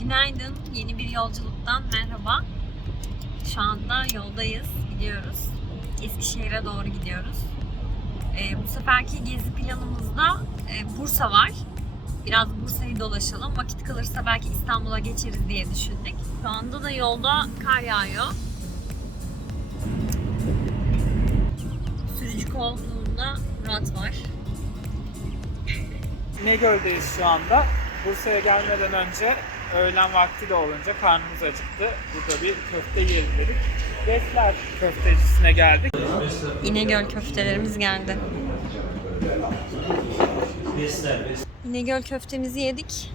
Günaydın. Yeni bir yolculuktan merhaba. Şu anda yoldayız. Gidiyoruz. Eskişehir'e doğru gidiyoruz. Ee, bu seferki gezi planımızda e, Bursa var. Biraz Bursa'yı dolaşalım. Vakit kalırsa belki İstanbul'a geçeriz diye düşündük. Şu anda da yolda kar yağıyor. Sürücü koltuğunda Murat var. İnegöl'deyiz şu anda. Bursa'ya gelmeden önce öğlen vakti de olunca karnımız acıktı. Burada bir köfte yiyelim dedik. Besler köftecisine geldik. İnegöl köftelerimiz geldi. İnegöl köftemizi yedik.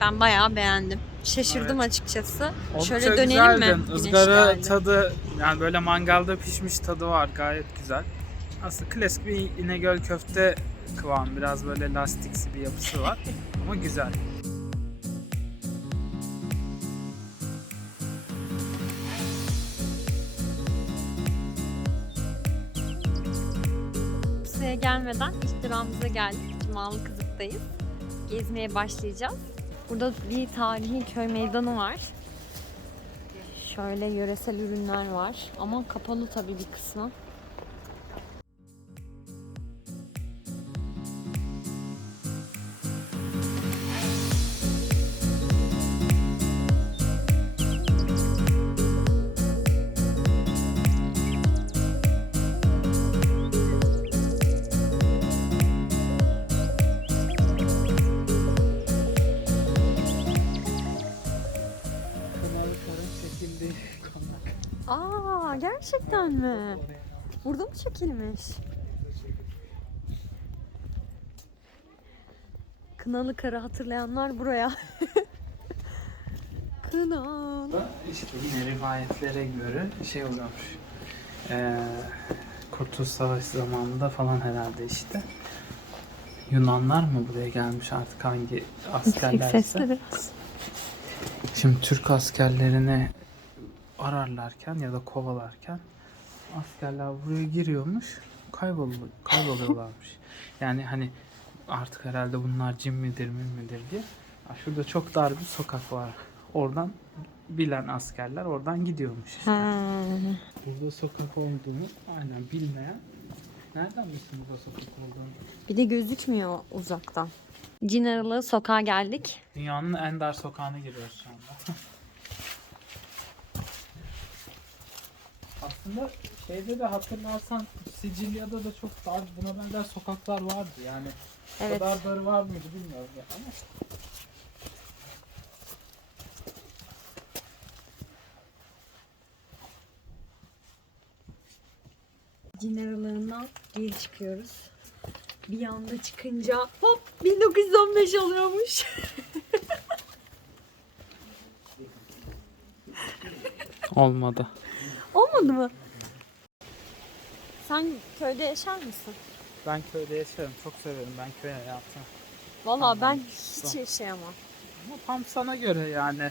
Ben bayağı beğendim. Şaşırdım açıkçası. Şöyle Oldukça dönelim güzeldi. mi? Izgara tadı yani böyle mangalda pişmiş tadı var gayet güzel. Aslında klasik bir İnegöl köfte kıvamı. Biraz böyle lastiksi bir yapısı var. Ama güzel. Gelmeden ilk durağımıza geldik. Cumalı Kızık'tayız. Gezmeye başlayacağız. Burada bir tarihi köy meydanı var. Şöyle yöresel ürünler var. Ama kapalı tabii bir kısmı. Burada mı çekilmiş? Kınalı Karı hatırlayanlar buraya. Kınalı. İşte yine rivayetlere göre şey oluyormuş. Ee, Kurtuluş Savaşı zamanında falan herhalde işte. Yunanlar mı buraya gelmiş artık hangi askerlerse. Şimdi Türk askerlerini ararlarken ya da kovalarken askerler buraya giriyormuş, kaybol kayboluyorlarmış. yani hani artık herhalde bunlar cin midir min midir diye. Şurada çok dar bir sokak var. Oradan bilen askerler oradan gidiyormuş işte. Ha. Burada sokak olduğunu aynen bilmeyen nereden bilsin burada sokak olduğunu? Bir de gözükmüyor uzaktan. Cin aralığı sokağa geldik. Dünyanın en dar sokağına giriyoruz şu anda. Aslında şeyde de hatırlarsan Sicilya'da da çok dar buna benzer sokaklar vardı yani. Evet. O kadar darı var mıydı bilmiyorum ya ama. Cin aralığından geri çıkıyoruz. Bir anda çıkınca hop 1915 oluyormuş. Olmadı. Olmadı mı? Sen köyde yaşar mısın? Ben köyde yaşarım. Çok severim ben köy hayatını. Valla ben hiç yaşayamam. Ama tam sana göre yani.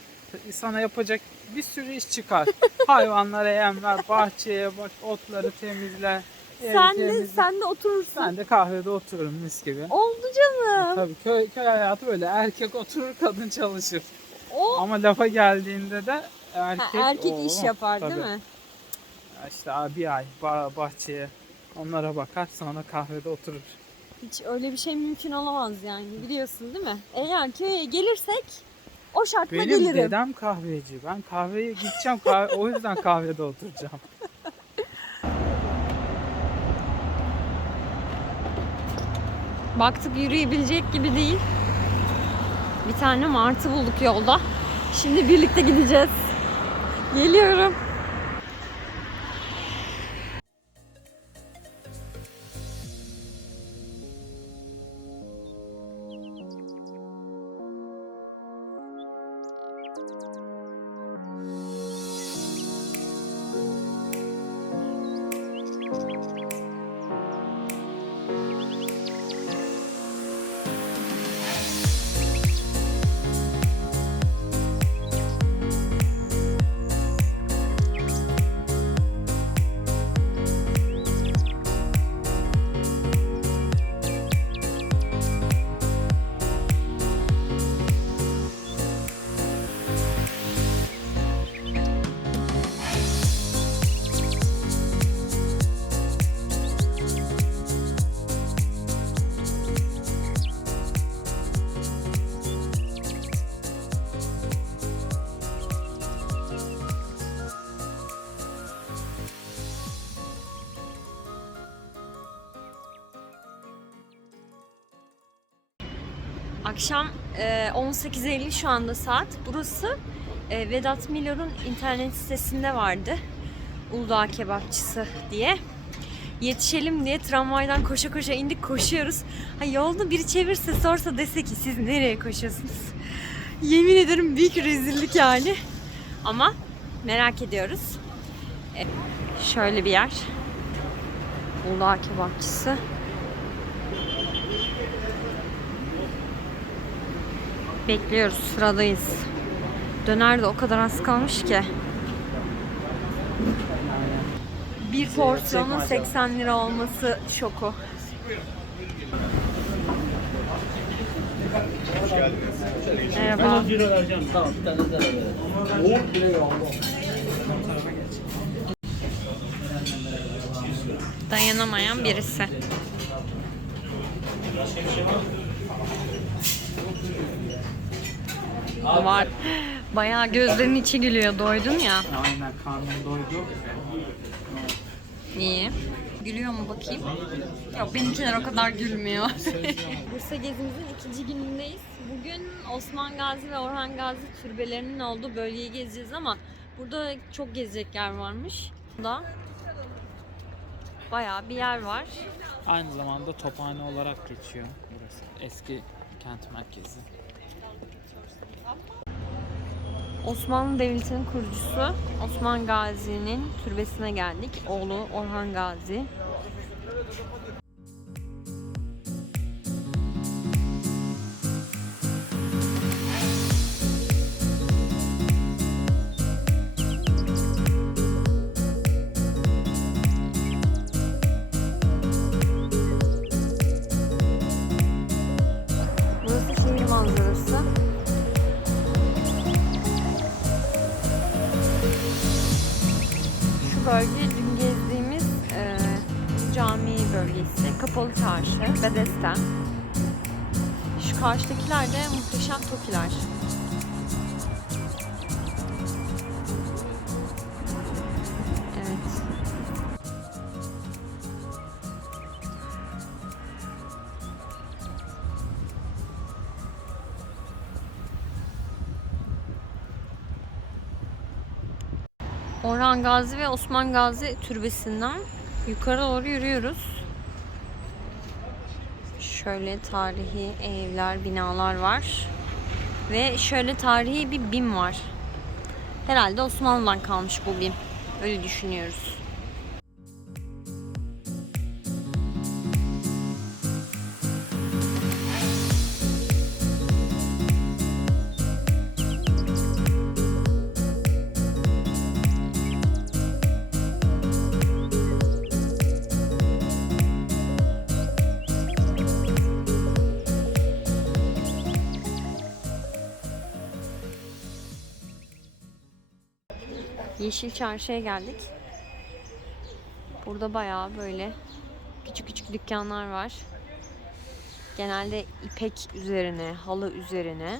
Sana yapacak bir sürü iş çıkar. Hayvanlara yem ver, bahçeye bak, otları temizle. Sen de, sen de oturursun. Ben de kahvede otururum mis gibi. Oldu canım. Tabii köy, köy hayatı böyle erkek oturur kadın çalışır. O Ama lafa geldiğinde de ha, erkek, erkek Oo, iş yapar değil tabii. mi? İşte abi bir ay ba- bahçeye onlara bakar sonra kahvede oturur. Hiç öyle bir şey mümkün olamaz yani biliyorsun değil mi? Eğer köye gelirsek o şartla Benim gelirim. dedem kahveci. Ben kahveye gideceğim kahve, o yüzden kahvede oturacağım. Baktık yürüyebilecek gibi değil. Bir tane martı bulduk yolda. Şimdi birlikte gideceğiz. Geliyorum. Akşam e, 18.50 şu anda saat. Burası e, Vedat Milor'un internet sitesinde vardı. Uludağ Kebapçısı diye. Yetişelim diye tramvaydan koşa koşa indik koşuyoruz. Ha, yolda biri çevirse sorsa dese ki siz nereye koşuyorsunuz? Yemin ederim büyük rezillik yani. Ama merak ediyoruz. E, şöyle bir yer. Uludağ Kebapçısı. Bekliyoruz, sıradayız. Döner de o kadar az kalmış ki. Bir porsiyonun 80 lira olması şoku. Merhaba. Dayanamayan birisi. Var. Bayağı gözlerinin içi gülüyor. Doydun ya. Aynen karnım doydu. İyi. Gülüyor mu bakayım? Yok benimkiler o kadar gülmüyor. Bursa gezimizin ikinci günündeyiz. Bugün Osman Gazi ve Orhan Gazi türbelerinin olduğu bölgeyi gezeceğiz ama burada çok gezecek yer varmış. Da bayağı bir yer var. Aynı zamanda tophane olarak geçiyor burası. Eski kent merkezi. Osmanlı Devleti'nin kurucusu Osman Gazi'nin türbesine geldik. Oğlu Orhan Gazi. Bölge dün gezdiğimiz e, cami bölgesi, kapalı çarşı, Bedesten. Şu karşıdakiler de muhteşem tokiler. Gazi ve Osman Gazi türbesinden yukarı doğru yürüyoruz. Şöyle tarihi evler, binalar var. Ve şöyle tarihi bir BİM var. Herhalde Osmanlı'dan kalmış bu BİM. Öyle düşünüyoruz. Yeşil Çarşı'ya geldik. Burada bayağı böyle küçük küçük dükkanlar var. Genelde ipek üzerine, halı üzerine.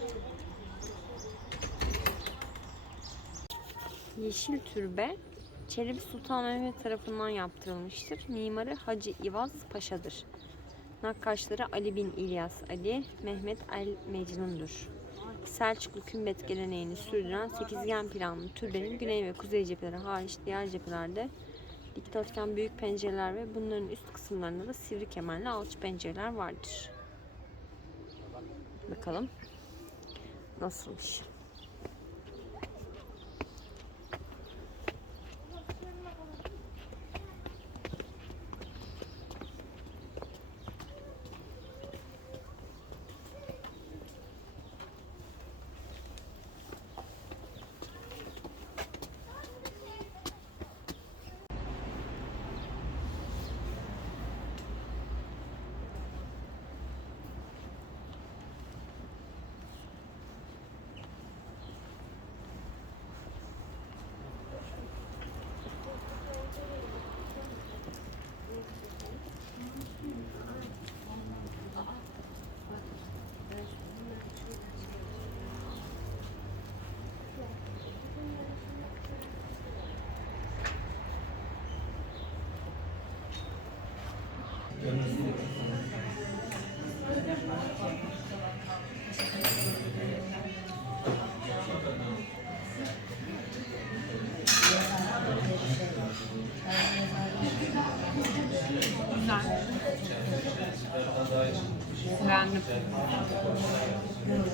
Yeşil Türbe Çelebi Sultan Mehmet tarafından yaptırılmıştır. Mimarı Hacı İvaz Paşa'dır. Nakkaşları Ali bin İlyas Ali, Mehmet El Mecnun'dur. Selçuklu kümbet geleneğini sürdüren sekizgen planlı türbenin güney ve kuzey cepheleri hariç diğer cephelerde dikdörtgen büyük pencereler ve bunların üst kısımlarında da sivri kemerli alçı pencereler vardır. Bakalım nasılmış.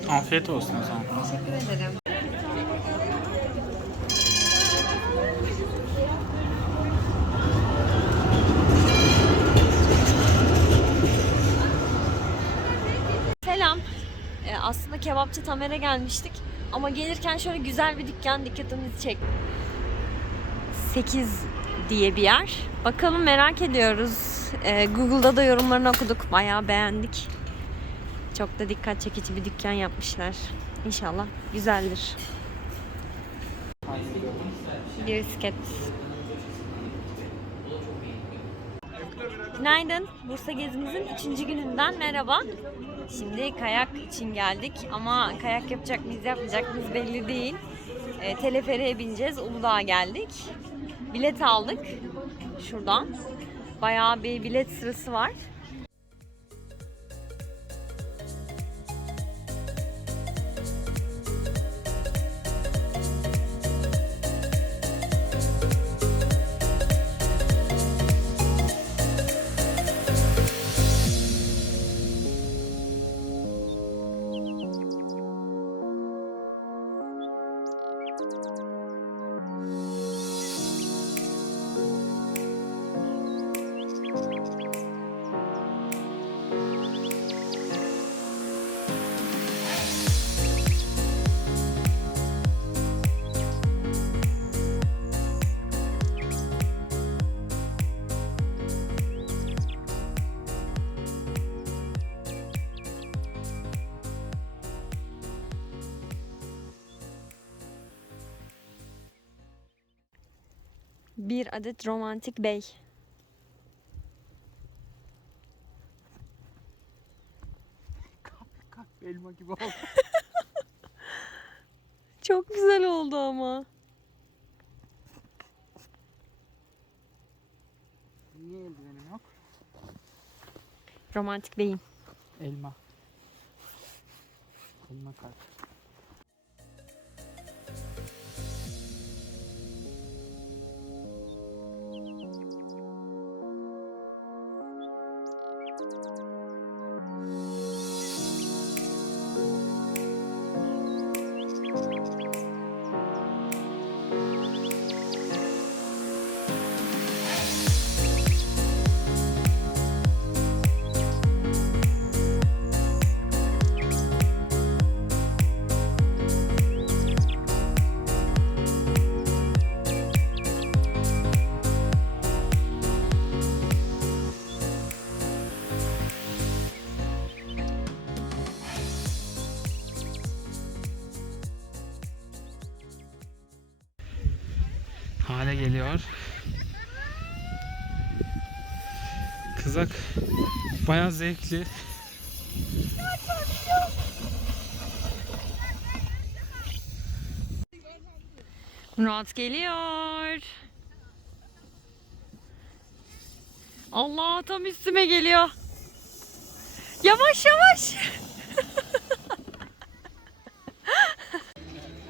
Afiyet olsun o zaman. Teşekkür ederim. Selam. Ee, aslında kebapçı Tamer'e gelmiştik. Ama gelirken şöyle güzel bir dükkan dikkatimizi çekti. 8 diye bir yer. Bakalım merak ediyoruz. Ee, Google'da da yorumlarını okuduk. Bayağı beğendik. Çok da dikkat çekici bir dükkan yapmışlar. İnşallah güzeldir. Bir bisiklet. Günaydın. Bursa gezimizin 3. gününden merhaba. Şimdi kayak için geldik ama kayak yapacak mıyız yapmayacak mıyız belli değil. E, teleferiğe bineceğiz. Uludağ'a geldik. Bilet aldık. Şuradan. Bayağı bir bilet sırası var. Bir adet romantik bey. Elma gibi oldu. Çok güzel oldu ama. Niye eldivenim yok? Romantik beyim. Elma. Elma kart. Kızak bayağı zevkli. Murat geliyor. Allah tam üstüme geliyor. Yavaş yavaş.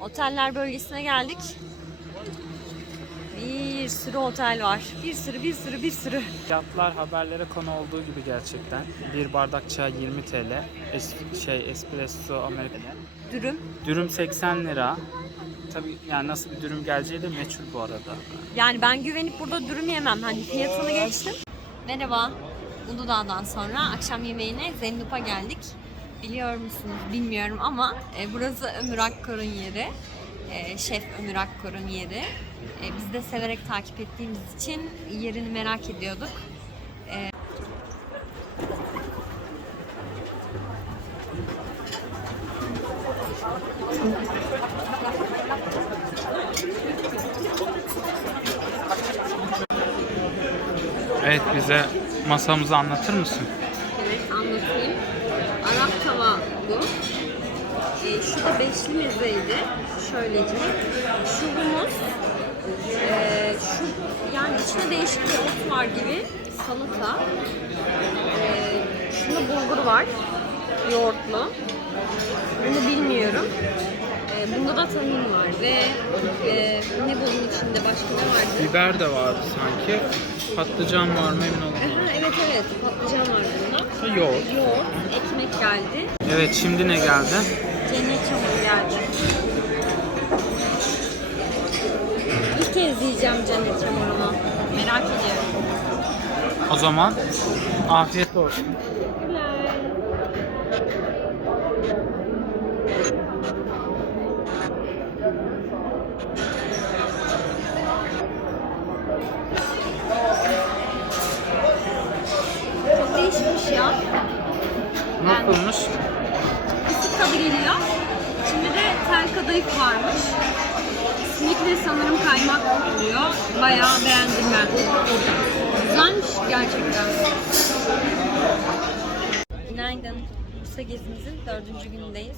Oteller bölgesine geldik. Bir sürü otel var. Bir sürü bir sürü bir sürü. Fiyatlar haberlere konu olduğu gibi gerçekten. Bir bardak çay 20 TL. Es- şey espresso Amerikan. Dürüm. Dürüm 80 lira. Tabii yani nasıl bir dürüm geleceği de meçhul bu arada. Yani ben güvenip burada dürüm yemem. Hani fiyatını geçtim. Merhaba. Uludağ'dan sonra akşam yemeğine Zennup'a geldik. Biliyor musunuz bilmiyorum ama e, burası Ömür Akkor'un yeri. E, Şef Ömür Akkor'un yeri. E, biz de severek takip ettiğimiz için yerini merak ediyorduk. Evet bize masamızı anlatır mısın? Evet anlatayım. Arap tava bu. E, şu da beşli mezeydi. Şöylece. Şu humus. E, şu yani içinde değişik bir ot var gibi. Salata. E, şunda bulgur var. Yoğurtlu. Bunu bilmiyorum. E, bunda da tahin var ve e, ne bunun içinde başka ne vardı? Biber de vardı sanki. Patlıcan var mı emin olamadım. Aha, evet evet patlıcan var bunda. Yoğurt. yoğurt, ekmek geldi. Evet şimdi ne geldi? Cennet çamuru geldi. İlk kez cennet çamurunu. Merak ediyorum. O zaman afiyet olsun. Çok değişmiş ya. Nasılmış? Fıstık tadı geliyor. Şimdi de tel kadayıf varmış. Ve sanırım kaymak oluyor. Bayağı beğendim ben. Güzelmiş gerçekten. Günaydın. Bursa gezimizin dördüncü günündeyiz.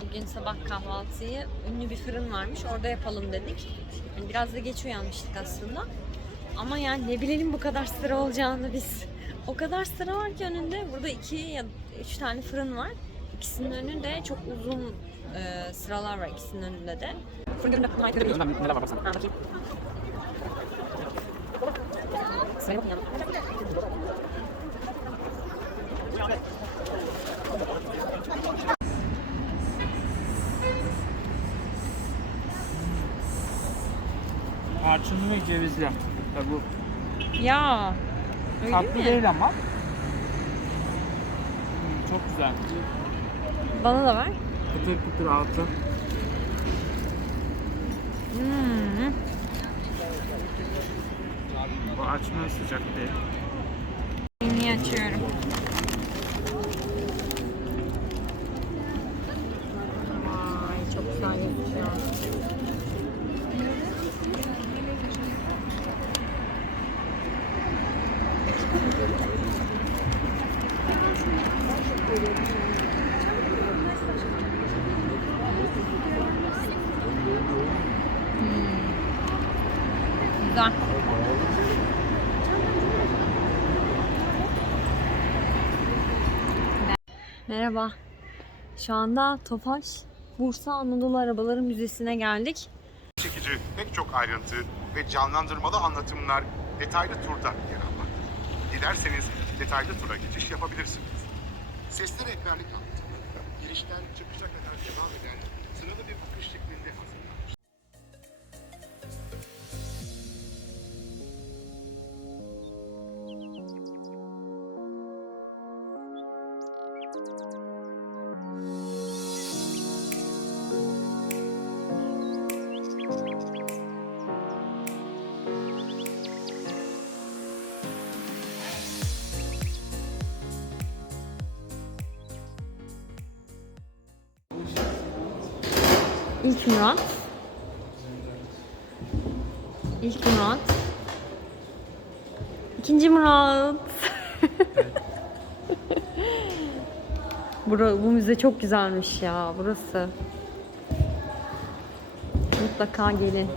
Bugün sabah kahvaltıyı ünlü bir fırın varmış. Orada yapalım dedik. Yani biraz da geç uyanmıştık aslında. Ama yani ne bilelim bu kadar sıra olacağını biz. O kadar sıra var ki önünde. Burada iki ya üç tane fırın var. İkisinin önünde çok uzun e, sıralar var ikisinin önünde de. Fırın görünümde bunlar? Neler var baksana. Ha, bakayım. Sıraya bakın yanına. Tarçınlı ve cevizli. Ya bu Ya. Öyle tatlı mi? değil ama. Hmm, çok güzel. Bana da ver. Kıtır kıtır altı. Hmm. Bu açma sıcak değil. Mini açıyorum. Vay çok güzel gözüküyor. Hmm. Güzel. Merhaba. Şu anda Tofaş Bursa Anadolu Arabaları Müzesi'ne geldik. çekici pek çok ayrıntı ve canlandırmalı anlatımlar detaylı turda yer almaktadır. Dilerseniz detaylı tura geçiş yapabilirsiniz. Sesli rehberlik anlatımı, girişten çıkışa kadar devam eden İlk Murat. İlk Murat. İkinci Murat. Bura, bu müze çok güzelmiş ya burası. Mutlaka gelin.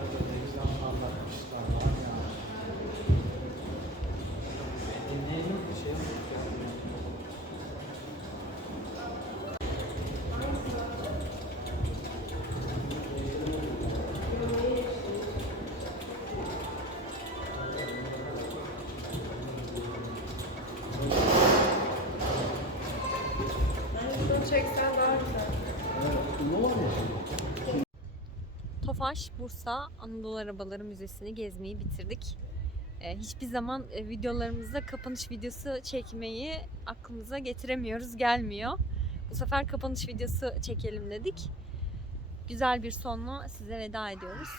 Tofaş Bursa Anadolu Arabaları Müzesi'ni gezmeyi bitirdik. Ee, hiçbir zaman e, videolarımızda kapanış videosu çekmeyi aklımıza getiremiyoruz, gelmiyor. Bu sefer kapanış videosu çekelim dedik. Güzel bir sonla size veda ediyoruz.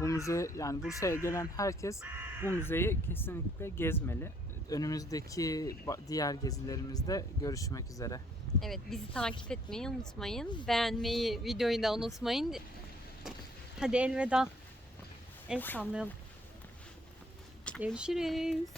Bu müze yani Bursa'ya gelen herkes bu müzeyi kesinlikle gezmeli. Önümüzdeki diğer gezilerimizde görüşmek üzere. Evet bizi takip etmeyi unutmayın. Beğenmeyi, videoyu da unutmayın. Hadi elveda. El sallayalım. Görüşürüz.